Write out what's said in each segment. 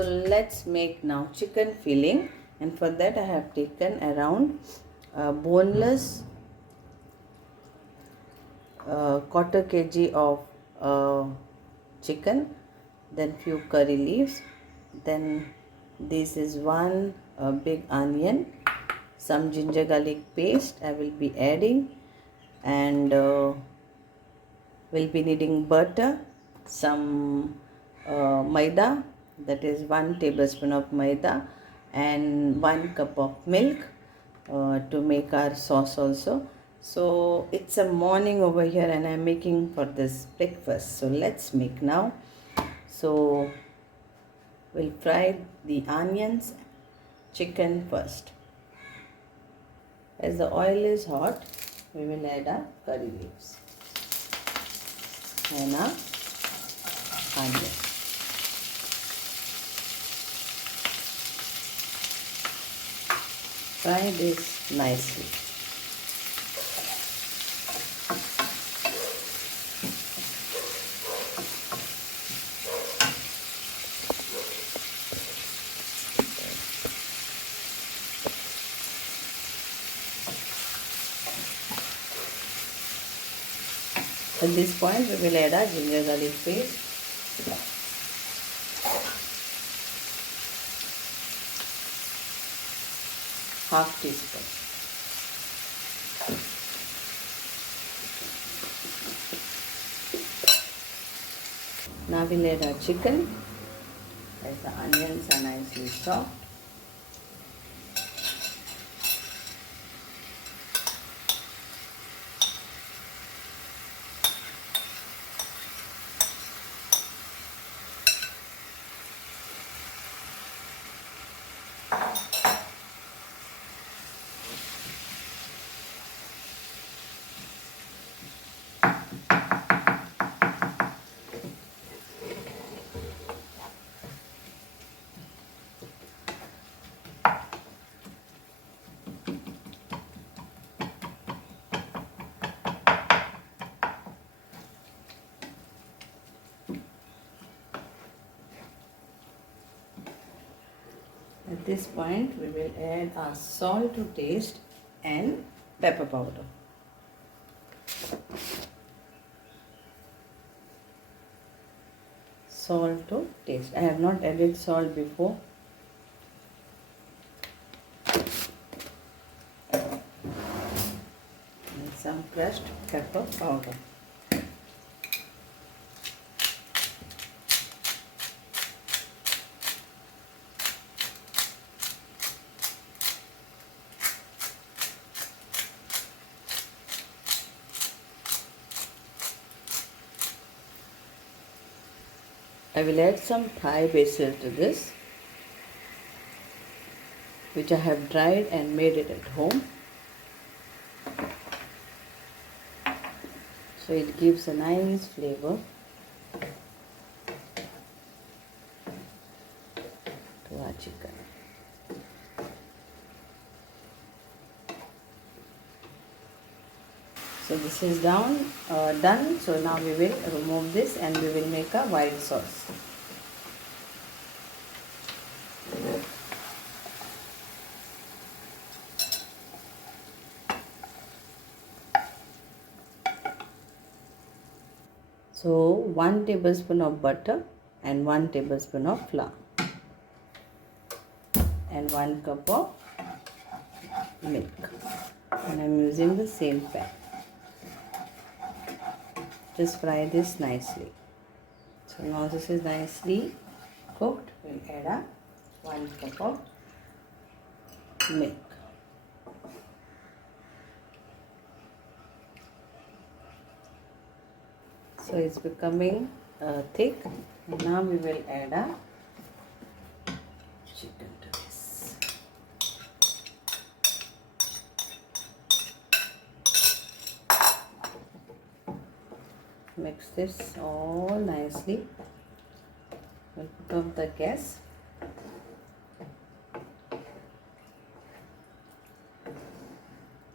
So let's make now chicken filling, and for that I have taken around boneless quarter kg of chicken, then few curry leaves, then this is one big onion, some ginger garlic paste I will be adding, and we'll be needing butter, some maida, that is 1 tablespoon of maida, and 1 cup of milk to make our sauce also. So it's a morning over here and I'm making for this breakfast. So let's make now. So we'll fry the onions, chicken first. As the oil is hot, we will add our curry leaves and our onion. Fry this nicely. At this point, we will add our ginger garlic paste. Half teaspoon. Now we'll add our chicken as the onions are nicely soft. At this point, we will add our salt to taste and pepper powder. Salt to taste. I have not added salt before. And some crushed pepper powder. I will add some Thai basil to this, which I have dried and made it at home. So it gives a nice flavor to our chicken. So this is done. So now we will remove this and we will make a white sauce. So 1 tablespoon of butter and 1 tablespoon of flour and 1 cup of milk, and I am using the same pan. Just fry this nicely. So now this is nicely cooked. We'll add a 1 cup of milk. So it's becoming thick. And now we will add a chicken to this. Mix this all nicely. We'll put off the gas.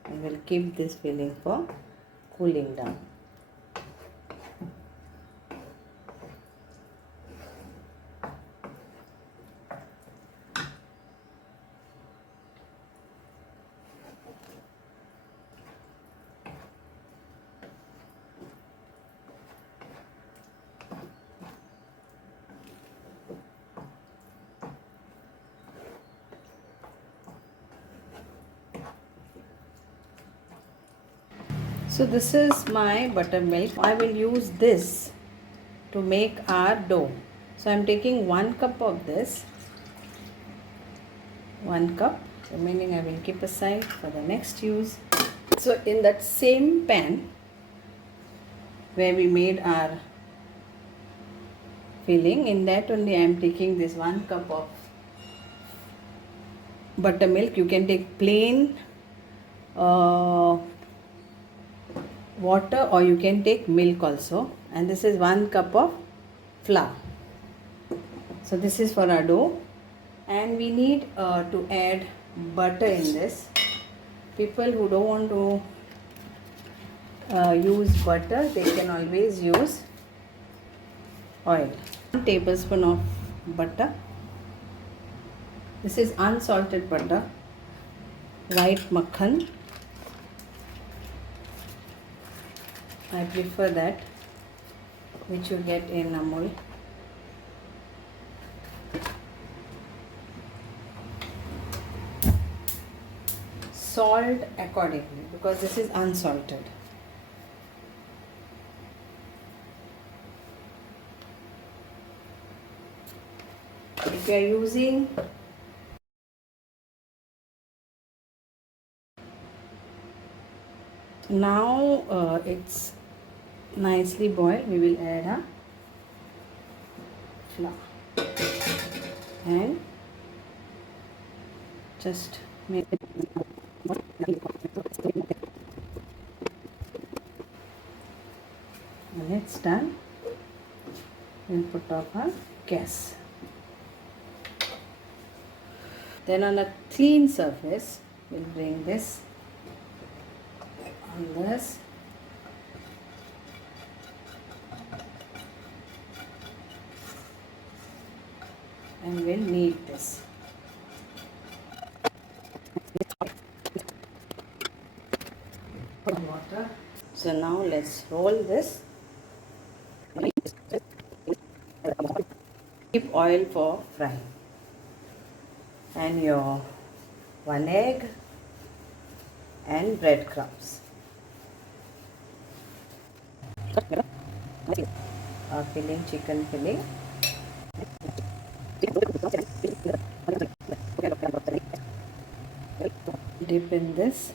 And we'll keep this filling for cooling down. So this is my buttermilk. I will use this to make our dough. So I am taking 1 cup of this. 1 cup. Remaining I will keep aside for the next use. So in that same pan where we made our filling, in that only I am taking this 1 cup of buttermilk. You can take plain water, or you can take milk also. And this is 1 cup of flour. So this is for our dough, and we need to add butter in this. People who don't want to use butter, they can always use oil. 1 tablespoon of butter. This is unsalted butter, white makhan. I prefer that, which you get in Amul. Salt accordingly, because this is unsalted. If you are using now, it's nicely boiled, we will add a flour and just make it. When it's done, we'll put off our gas. Then on a clean surface, we'll bring this on this. And we'll knead this. Water. So now let's roll this. Keep oil for frying. And your 1 egg and breadcrumbs. Filling, chicken filling. Dip in this.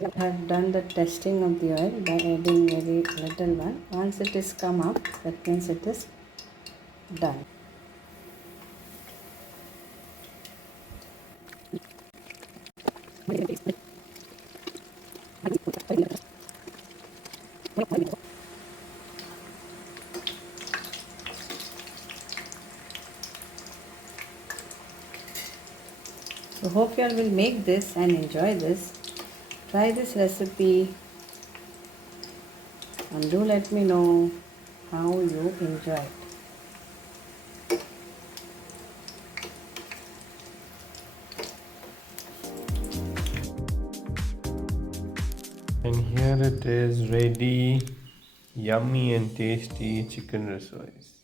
I have done the testing of the oil by adding very little one. Once it is come up, that means it is done. So hope you all will make this and enjoy this. Try this recipe and do let me know how you enjoy it. And here it is, ready, yummy and tasty chicken rissois.